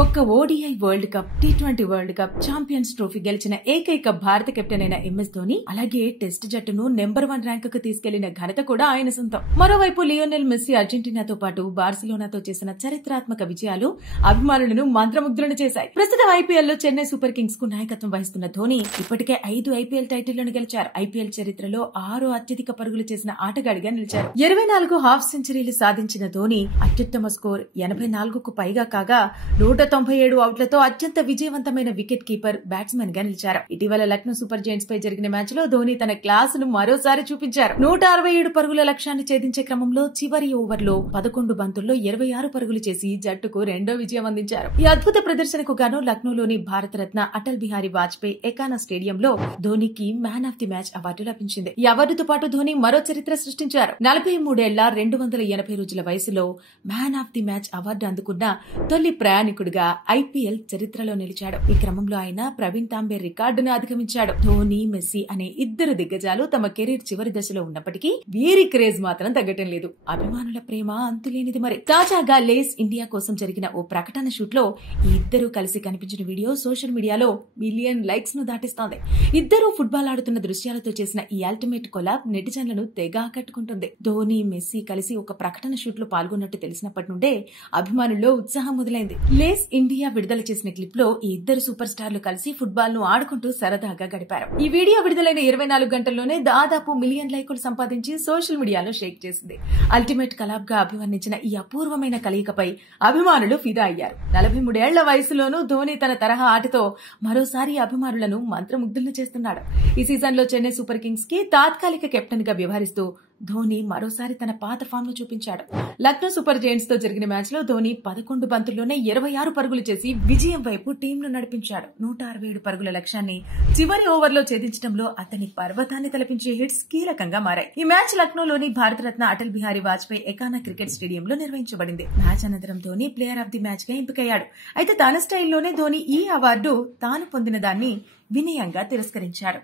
ఒక్క ODI world cup, T20 world cup, champions trophy గెలిచిన ఏకైక భారత కెప్టెన్ అయిన ఎంఎస్ ధోని అలాగే టెస్ట్ జట్టును నెంబర్ 1 ర్యాంకుకు తీసుకెళ్లిన ఘనత కూడా ఆయన సొంతం. మరోవైపు లియోనెల్ మెస్సీ అర్జెంటీనాతో పాటు బార్సిలోనాతో చేసిన చరిత్రాత్మక విజయాలు అభిమానులను మంత్రముగ్ధులను చేశాయి. ప్రస్తుతం ఐపీఎల్లో చెన్నై సూపర్ కింగ్స్ కు నాయకత్వం వహిస్తున్న ధోని ఇప్పటికే 5 ఐపీఎల్ టైటిళ్లను గెలిచారు. ఐపీఎల్ చరిత్రలో 6 అత్యధిక పరుగులు చేసిన ఆటగాడిగా నిలిచారు. 24 హాఫ్ సెంచరీలు సాధించిన ధోని అత్యుత్తమ స్కోర్ 84కు పైగా కాగా 197 అవుట్లతో అత్యంత విజయవంతమైన వికెట్ కీపర్, బ్యాట్స్మెన్ గా నిలిచారు. ఇటీవల లక్నో సూపర్ జైంట్స్ పై జరిగిన మ్యాచ్ లో ధోని తన క్లాసును మరోసారి చూపించారు. 167 పరుగుల లక్ష్యాన్ని ఛేదించే క్రమంలో చివరి ఓవర్లో 11 బంతుల్లో 26 పరుగులు చేసి జట్టుకు రెండో విజయం అందించారు. ఈ అద్భుత ప్రదర్శనకు గాను లక్నోలోని భారతరత్న అటల్ బిహారీ వాజ్పేయి ఎకానా స్టేడియంలో ధోనికి man of the match award లభించింది. ఈ అవార్డుతో పాటు ధోని మరో చరిత్ర సృష్టించారు. 43 ఏళ్ల 280 రోజుల వయసులో man of the match award అందుకున్న తొలి ప్రయాణికుడిగా ఐపీఎల్ చరిత్రలో నిలిచాడు. ఈ క్రమంలో ఆయన ప్రవీణ్ తాంబే రికార్డును అధిగమించాడు. ధోని, మెస్సీ అనే ఇద్దరు దిగ్గజాలు తమ కెరీర్ చివరి దశలో ఉన్నప్పటికీ వీరి క్రేజ్ మాత్రం తగ్గటం లేదు. అభిమానుల ప్రేమ అంతులేనిది. మరి తాజాగా లేస్ ఇండియా కోసం జరిగిన ఓ ప్రకటన షూట్ లో ఈ ఇద్దరు కలిసి కనిపించిన వీడియో సోషల్ మీడియాలో మిలియన్ లైక్స్ ను దాటిస్తోంది. ఇద్దరు ఫుట్బాల్ ఆడుతున్న దృశ్యాలతో చేసిన ఈ అల్టిమేట్ కొలాబ్ నెటిజన్లను తెగ ఆకట్టుకుంటుంది. ధోని, మెస్సీ కలిసి ఒక ప్రకటన షూట్ లో పాల్గొన్నట్టు తెలిసినప్పటి నుండే అభిమానుల్లో ఉత్సాహం మొదలైంది. లేస్ ఇండియా విడుదల చేసిన క్లిప్ లో ఈ ఇద్దరు సూపర్ స్టార్లు కలిసి ఫుట్బాల్ ను ఆడుకుంటూ సరదాగా గడిపారు. ఈ వీడియో విడుదలైన 24 గంటల్లోనే దాదాపు మిలియన్ లైకులు సంపాదించి సోషల్ మీడియాలో షేక్ చేసింది. అల్టిమేట్ కలాబ్ గా అభివర్ణించిన ఈ అపూర్వమైన కలయికపై అభిమానులు ఫిదా అయ్యారు. 43 ఏళ్ల వయసులోనూ ధోని తన తరహా ఆటతో మరోసారి అభిమానులను మంత్రముగ్ధులను చేస్తున్నాడు. ఈ సీజన్ లో చెన్నై సూపర్ కింగ్స్ కి తాత్కాలిక కెప్టెన్ గా వ్యవహరిస్తూ ధోని మరోసారి తన పాత ఫామ్ ను చూపించాడు. లక్నో సూపర్ జైంట్స్ తో జరిగిన మ్యాచ్ లో ధోని 11 బంతుల్లోనే 26 పరుగులు చేసి విజయం వైపు టీంను నడిపించాడు. 167 పరుగుల లక్ష్యాన్ని చివరి ఓవర్లో ఛేదించడంలో అతని పర్వతాన్ని తలపించే హిట్స్ కీలకంగా మారాయి. ఈ మ్యాచ్ లక్నోలోని భారతరత్న అటల్ బిహారీ వాజ్పేయి ఎకానా క్రికెట్ స్టేడియంలో నిర్వహించబడింది. మ్యాచ్ అనంతరం Dhoni player of the match గా ఎంపికయ్యాడు. అయితే తన స్టైల్లోనే ధోని ఈ అవార్డు తాను పొందిన దాన్ని వినయంగా తిరస్కరించాడు.